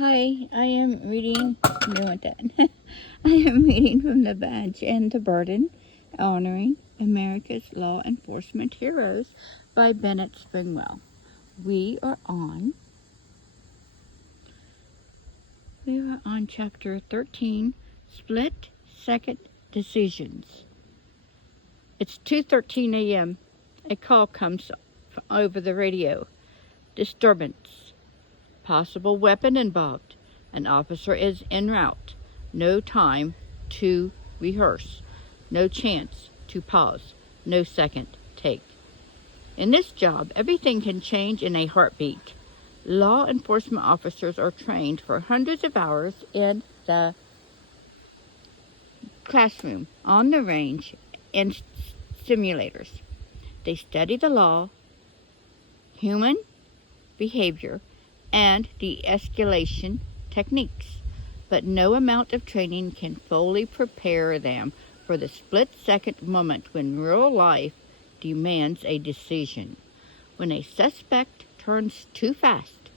Hi, I am reading. I am reading from The Badge and the Burden, Honoring America's Law Enforcement Heroes by Bennett Springwell. We are on chapter 13, Split-Second Decisions. It's 2:13 a.m. A call comes over the radio. Disturbance. Possible weapon involved. An officer is en route. No time to rehearse. No chance to pause. No second take. In this job, everything can change in a heartbeat. Law enforcement officers are trained for hundreds of hours in the classroom, on the range, in simulators. They study the law, human behavior, and de-escalation techniques, but no amount of training can fully prepare them for the split-second moment when real life demands a decision. When a suspect turns too fast,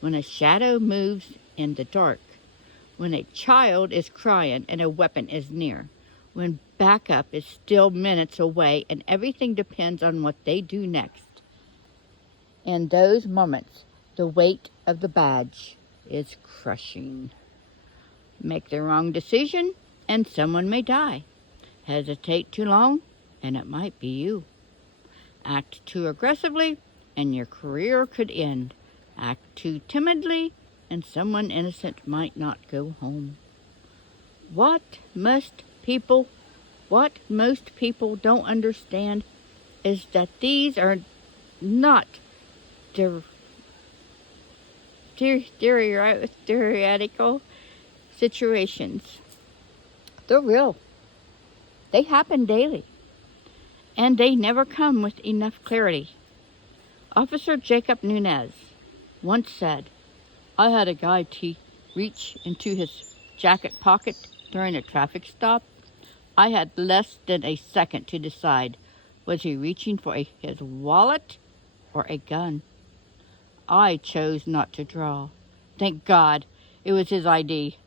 when a shadow moves in the dark, when a child is crying and a weapon is near, when backup is still minutes away and everything depends on what they do next. In those moments, the weight of the badge is crushing. Make the wrong decision and someone may die. Hesitate too long and it might be you. Act too aggressively and your career could end. Act too timidly and someone innocent might not go home. What most people don't understand is that these are not theoretical situations. They're real. They happen daily. And they never come with enough clarity. Officer Jacob Nunez once said, I had a guy reach into his jacket pocket during a traffic stop. I had less than a second to decide, was he reaching for his wallet or a gun? I chose not to draw. Thank God, it was his ID.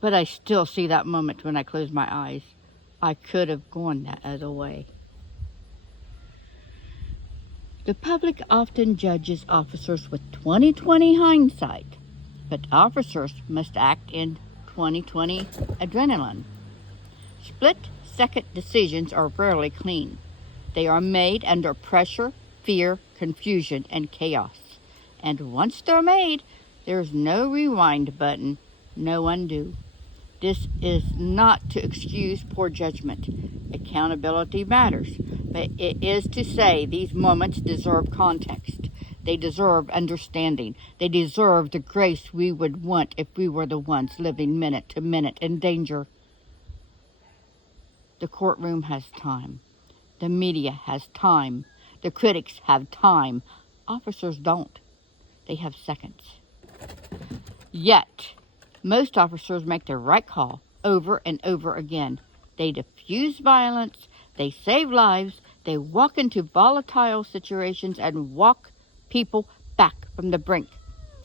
But I still see that moment when I close my eyes. I could have gone that other way. The public often judges officers with 20/20 hindsight, but officers must act in 20/20 adrenaline. Split-second decisions are rarely clean. They are made under pressure, fear, confusion, and chaos. And once they're made, there's no rewind button, no undo. This is not to excuse poor judgment. Accountability matters, but it is to say these moments deserve context. They deserve understanding. They deserve the grace we would want if we were the ones living minute to minute in danger. The courtroom has time. The media has time. The critics have time. Officers don't. They have seconds. Yet, most officers make the right call over and over again. They diffuse violence, they save lives, they walk into volatile situations and walk people back from the brink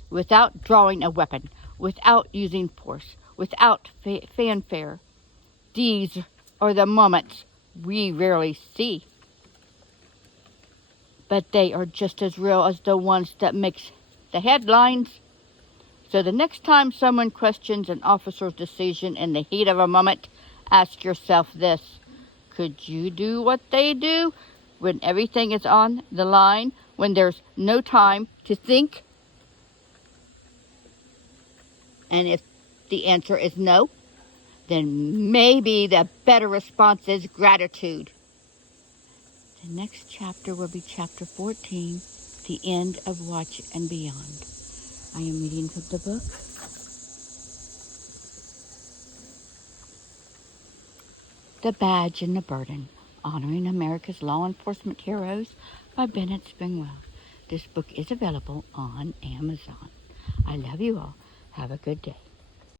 without drawing a weapon, without using force, without fanfare. These are the moments we rarely see, but they are just as real as the ones that make the headlines. So the next time someone questions an officer's decision in the heat of a moment, ask yourself this: could you do what they do when everything is on the line, when there's no time to think? And if the answer is no, then maybe the better response is gratitude. The next chapter will be chapter 14, The End of Watch and Beyond. I am reading from the book The Badge and the Burden, Honoring America's Law Enforcement Heroes by Bennett Springwell. This book is available on Amazon. I love you all. Have a good day.